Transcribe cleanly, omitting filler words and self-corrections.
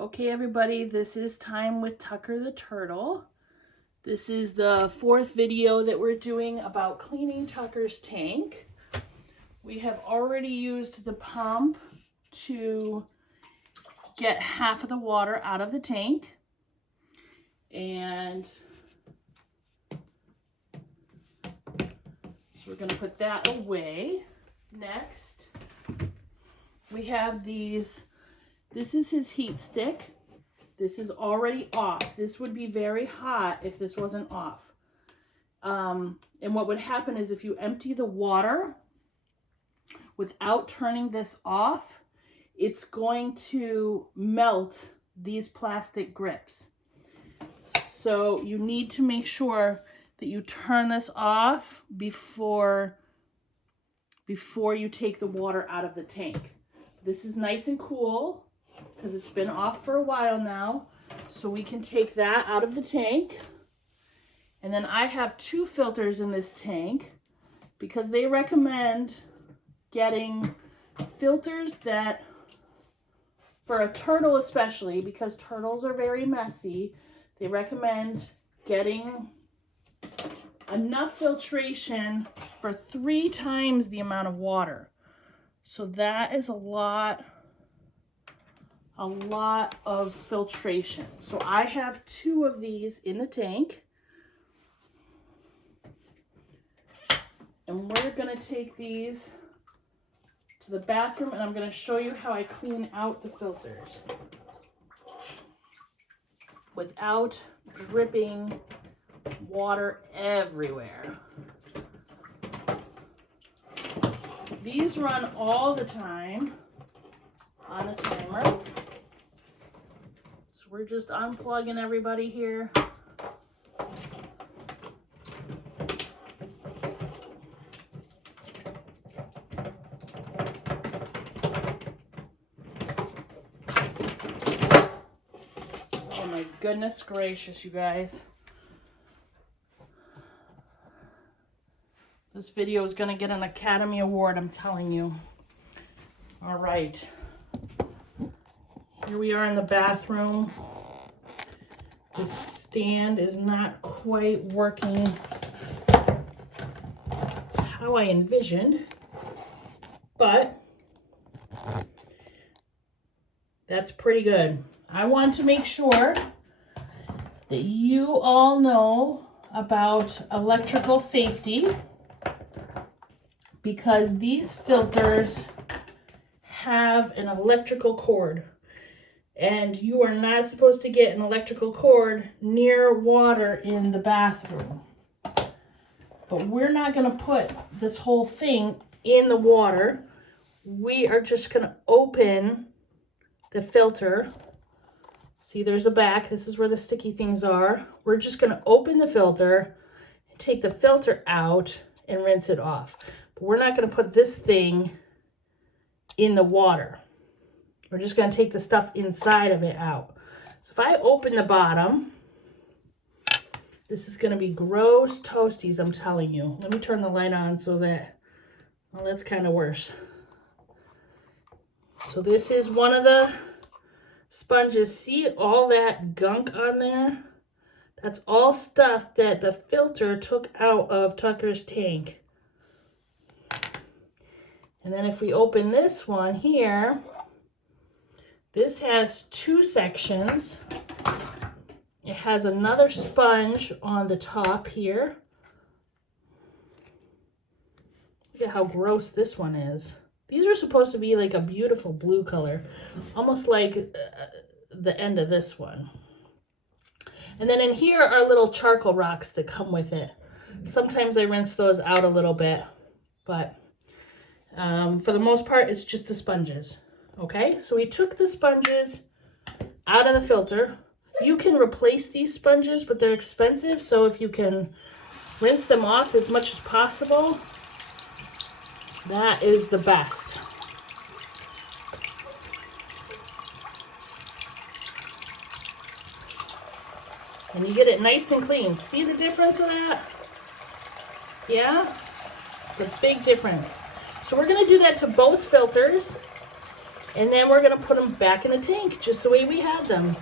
Okay, everybody, this is Time with Tucker the Turtle. This is the fourth video that we're doing about cleaning Tucker's tank. We have already used the pump to get half of the water out of the tank. And so we're going to put that away. Next, we have these. This is his heat stick. This is already off. This would be very hot if this wasn't off. And what would happen is if you empty the water without turning this off, it's going to melt these plastic grips. So you need to make sure that you turn this off before you take the water out of the tank. This is nice and cool because it's been off for a while now. So we can take that out of the tank. And then I have two filters in this tank because they recommend getting filters that, for a turtle especially, because turtles are very messy, they recommend getting enough filtration for 3 times the amount of water. So that is a lot of filtration. So I have 2 of these in the tank. And we're gonna take these to the bathroom and I'm gonna show you how I clean out the filters without dripping water everywhere. These run all the time on the timer. So we're just unplugging everybody here. Oh my goodness gracious, you guys. This video is going to get an Academy Award, I'm telling you. All right. Here we are in the bathroom. The stand is not quite working how I envisioned, but that's pretty good. I want to make sure that you all know about electrical safety, because these filters have an electrical cord, and you are not supposed to get an electrical cord near water in the bathroom. But we're not going to put this whole thing in the water. We are just going to open the filter. See, there's a back. This is where the sticky things are. We're just going to open the filter and take the filter out and rinse it off. But we're not going to put this thing in the water. We're just going to take the stuff inside of it out. So if I open the bottom, this is going to be gross toasties, I'm telling you. Let me turn the light on so that, well, that's kind of worse. So this is one of the sponges. See all that gunk on there? That's all stuff that the filter took out of Tucker's tank. And then if we open this one here, this has 2 sections. It has another sponge on the top here. Look at how gross this one is. These are supposed to be like a beautiful blue color, almost like the end of this one. And then in here are little charcoal rocks that come with it. Sometimes I rinse those out a little bit, but for the most part, it's just the sponges. Okay, so we took the sponges out of the filter. You can replace these sponges, but they're expensive. So if you can rinse them off as much as possible, that is the best. And you get it nice and clean. See the difference of that? Yeah? It's a big difference. So we're going to do that to both filters. And then we're going to put them back in the tank, just the way we had them.